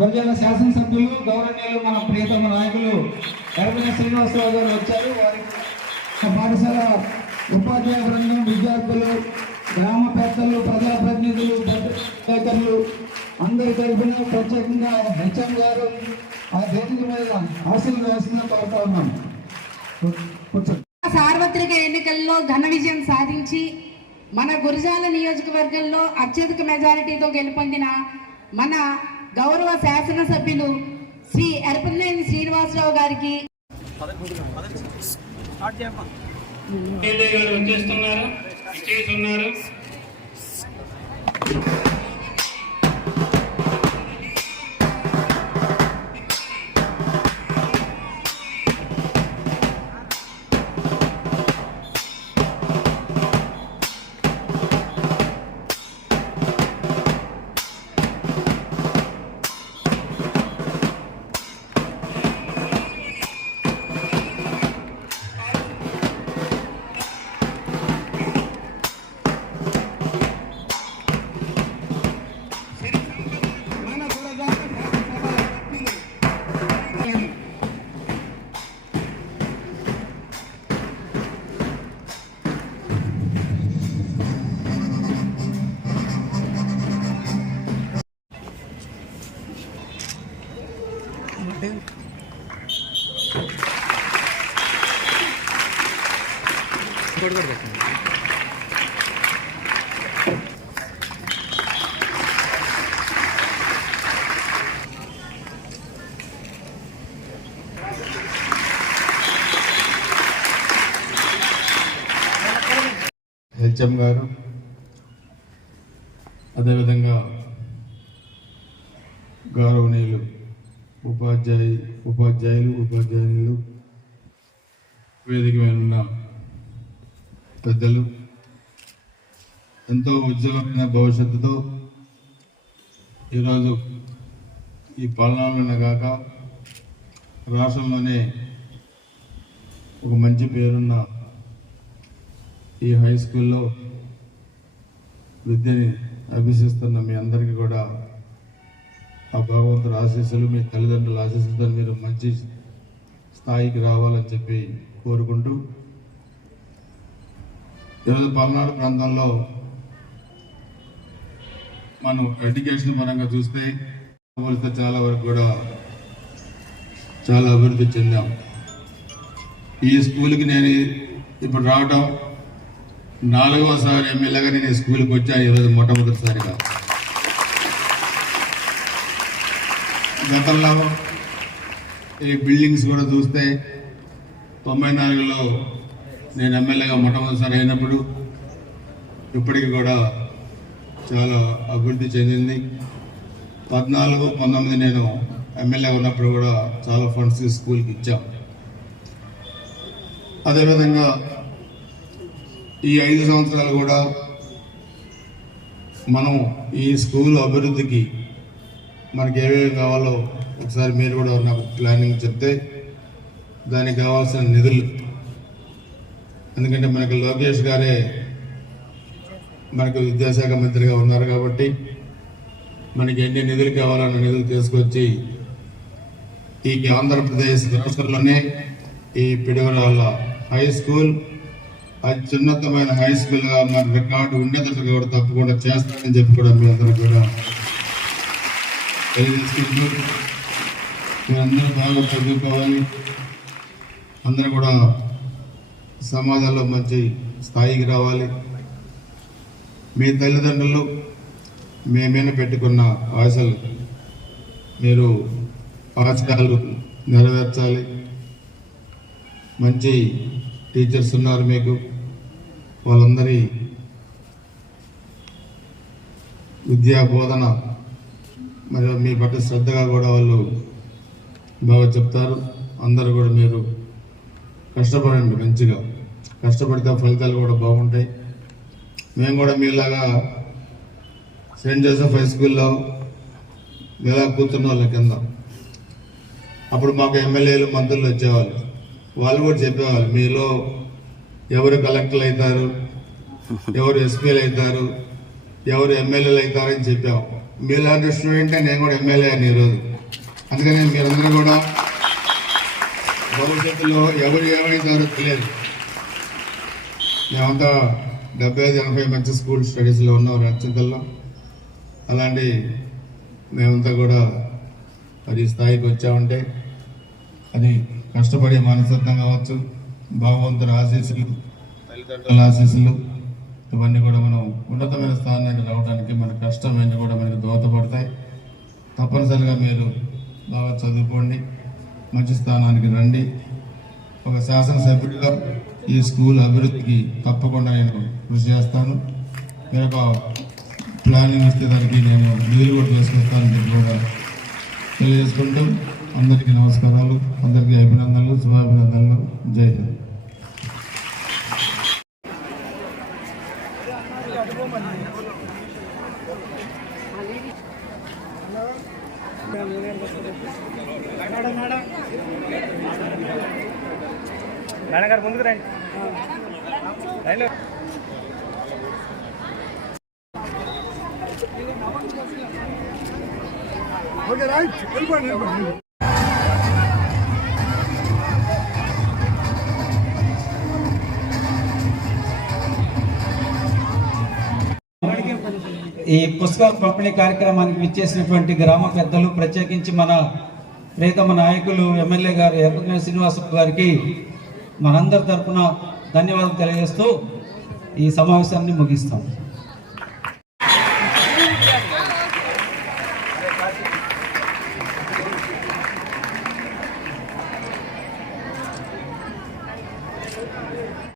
గురజాల శాసనసభ్యులు గౌరవనీయులు మన ప్రియతమ నాయకులు ఎర్రబెల్లి శ్రీనివాసరావు గారు వచ్చారు. వారికి పాఠశాల ఉపాధ్యాయ బృందం, విద్యార్థులు, గ్రామ పెద్దలు, ప్రజాప్రతినిధులు, రైతులు అందరి తరఫున ప్రత్యేకంగా హెచ్ఎం గారు ఆ వేదిక మీద ఆశీర్వదించాల్సిందిగా కోరుతా ఉన్నాం. సార్వత్రిక ఎన్నికల్లో ఘన విజయం సాధించి మన గురజాల నియోజకవర్గంలో అత్యధిక మెజారిటీతో గెలుపొందిన మన గౌరవ శాసనసభ్యులు శ్రీ ఎర్రబెల్లి శ్రీనివాసరావు గారికి వచ్చేస్తున్నారు. హెచ్ఎం గారు, అదేవిధంగా గౌరవనీయులు ఉపాధ్యాయులు, వేదిక మీద ఉన్న పెద్దలు, ఎంతో ఉజ్వలమైన భవిష్యత్తుతో ఈరోజు ఈ పాలనలోనే కాక రాష్ట్రంలోనే ఒక మంచి పేరున్న ఈ హై స్కూల్లో విద్యని అభ్యసిస్తున్న మీ అందరికీ కూడా ఆ భగవంతుడు ఆశీస్సులు, మీ తల్లిదండ్రుల ఆశీస్సులతో మీరు మంచి స్థాయికి రావాలని చెప్పి కోరుకుంటూ, ఈరోజు పల్నాడు ప్రాంతంలో మనం ఎడ్యుకేషన్ పరంగా చూస్తే చాలా వరకు కూడా చాలా అభివృద్ధి చెందాం. ఈ స్కూల్కి నేను ఇప్పుడు రావటం 4వసారి ఎమ్మెల్యేగా నేను స్కూల్కి వచ్చాను. ఈరోజు మొట్టమొదటిసారిగా. గతంలో ఈ బిల్డింగ్స్ కూడా చూస్తే 94లో నేను ఎమ్మెల్యేగా మొట్టమొదటిసారి అయినప్పుడు ఇప్పటికి కూడా చాలా అభివృద్ధి చెందింది. 14, 19 నేను ఎమ్మెల్యే ఉన్నప్పుడు కూడా చాలా ఫండ్స్ స్కూల్కి ఇచ్చాం. అదేవిధంగా ఈ 5 సంవత్సరాలు కూడా మనం ఈ స్కూల్ అభివృద్ధికి మనకి ఏమేమి కావాలో ఒకసారి మీరు కూడా నాకు ప్లానింగ్ చెప్తే దానికి కావాల్సిన నిధులు, ఎందుకంటే మనకి లోకేష్ గారే మనకు విద్యాశాఖ మంత్రిగా ఉన్నారు కాబట్టి మనకి ఎన్ని నిధులు కావాలన్న నిధులు తీసుకొచ్చి ఈ ఆంధ్రప్రదేశ్ రాష్ట్రంలోనే ఈ పిడుగురాళ్ళ హై స్కూల్ అత్యున్నతమైన హై స్కూల్గా మన రికార్డు ఉండేటట్టు కూడా తప్పకుండా చేస్తానని చెప్పి కూడా మీ అందరూ కూడా తెలియజేసుకుంటూ, మీరందరూ బాగా చదువుకోవాలి, అందరూ కూడా సమాజంలో మంచి స్థాయికి రావాలి. మీ తల్లిదండ్రులు మేమైనా పెట్టుకున్న ఆశలు మీరు ఆశయాలు నెరవేర్చాలి. మంచి టీచర్స్ ఉన్నారు మీకు, వాళ్ళందరి విద్యా బోధన మరియు మీ పట్ల శ్రద్ధగా కూడా వాళ్ళు బాగా చెప్తారు. అందరూ కూడా మీరు కష్టపడండి, మంచిగా కష్టపడితే ఫలితాలు కూడా బాగుంటాయి. మేము కూడా మీలాగా సెయింట్ జోసెఫ్ హై స్కూల్లో ఇలా కూర్చున్న వాళ్ళ కింద అప్పుడు మాకు ఎమ్మెల్యేలు, మంత్రులు వచ్చేవాళ్ళు. వాళ్ళు కూడా చెప్పేవాళ్ళు మీలో ఎవరు కలెక్టర్లు అవుతారు, ఎవరు ఎస్పీలు అవుతారు, ఎవరు ఎమ్మెల్యేలు అవుతారని చెప్పాము. మీలాంటి స్టూడెంటే నేను కూడా ఎమ్మెల్యే అని ఈరోజు అందుకని మీరందరూ కూడా భవిష్యత్తులో ఎవరు ఏమైతారో తెలియదు. మేమంతా 75-80 మంచి స్కూల్ స్టడీస్లో ఉన్నాం రచయితల్లో. అలాంటి మేమంతా కూడా మరి స్థాయికి వచ్చామంటే అది కష్టపడే మనస్తత్వం కావచ్చు, భగవంతుని ఆశీస్సులు, తల్లిదండ్రుల ఆశీస్సులు, ఇవన్నీ కూడా మనం ఉన్నతమైన స్థానానికి రావడానికి మన కష్టం అన్నీ కూడా మనకి దోహదపడతాయి. తప్పనిసరిగా మీరు బాగా చదువుకోండి, మంచి స్థానానికి రండి. ఒక శాసనసభ్యుడిగా ఈ స్కూల్ అభివృద్ధికి తప్పకుండా నేను కృషి చేస్తాను. మీరు ఒక ప్లానింగ్ ఇస్తే దానికి నేను నీళ్ళు కూడా తీసుకొస్తానని చెప్పి కూడా తెలియజేసుకుంటూ అందరికీ నమస్కారాలు, అందరికీ అభినందనలు, శుభాభినందనలు. జై హింద్. మేడం గారు ముందుకు రండి. ఓకే రైట్ వెళ్ళిపోండి. ఈ పుస్తకాల పంపిణీ కార్యక్రమానికి విచ్చేసినటువంటి గ్రామ పెద్దలు, ప్రత్యేకించి మన ప్రియతమ నాయకులు ఎమ్మెల్యే గారు ఎర్రగొండ శ్రీనివాసరావు గారికి మనందరి తరఫున ధన్యవాదాలు తెలియజేస్తూ ఈ సమావేశాన్ని ముగిస్తాం.